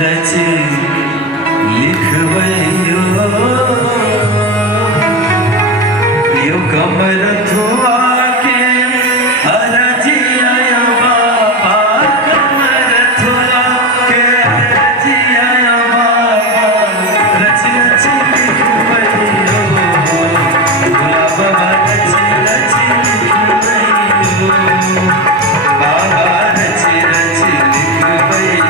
रच लिखवयो यो कमर थुआ के अरजिया बाबा कमर थुआ के अरजिया बाबा रच रच लिखवयो बाबा रच रच लिखवयो बाबा रच रच लिखवयो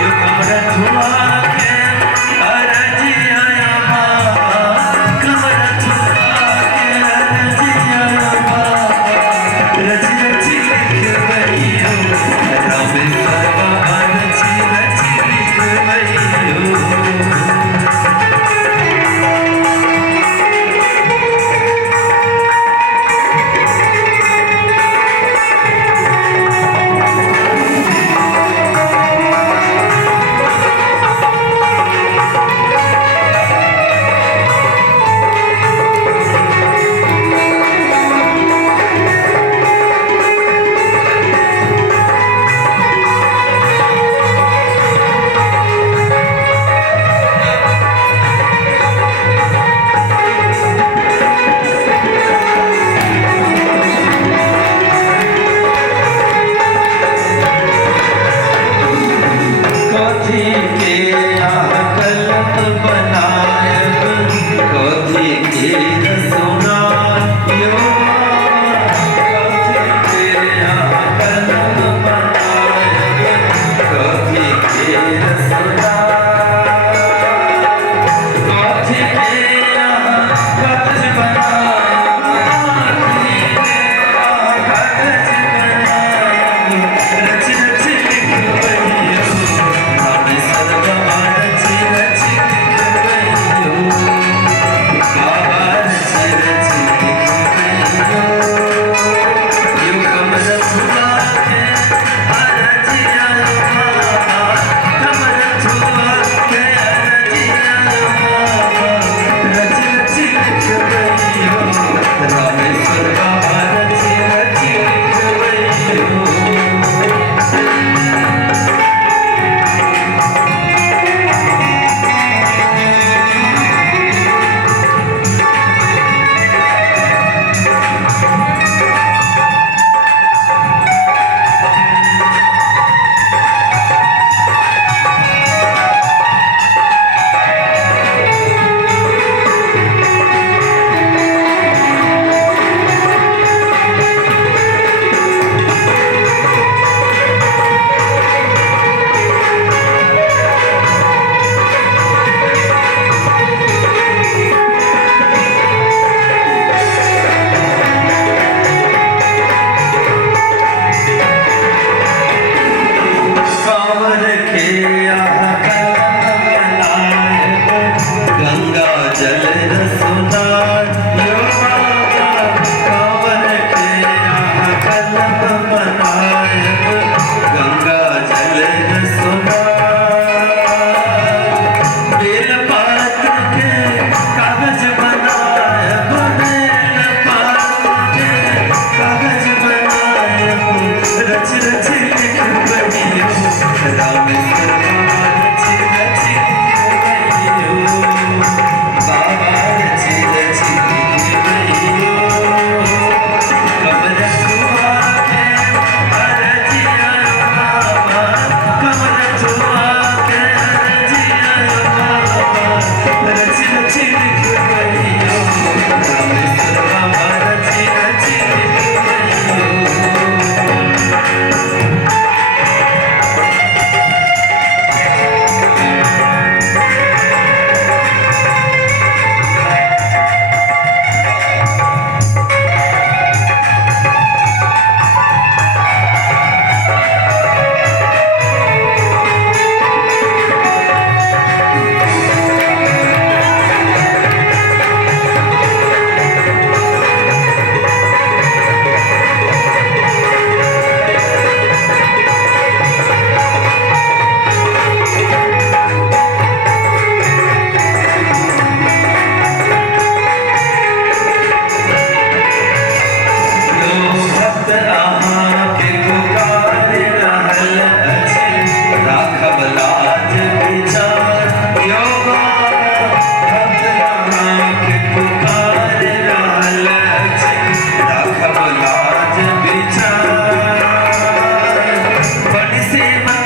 यो कमर थुआ के अरजिया बाबा कमर थुआ के अरजिया बाबा रच रच लिखवयो राम बाबा रच रच लिखवयो कथी के कलम बनायब कथी के सुनायो कथी के कलम बनायब कथी के सुनायो कथी के कागज बनायो कागज बनायो रच रच लिखवयो सेवा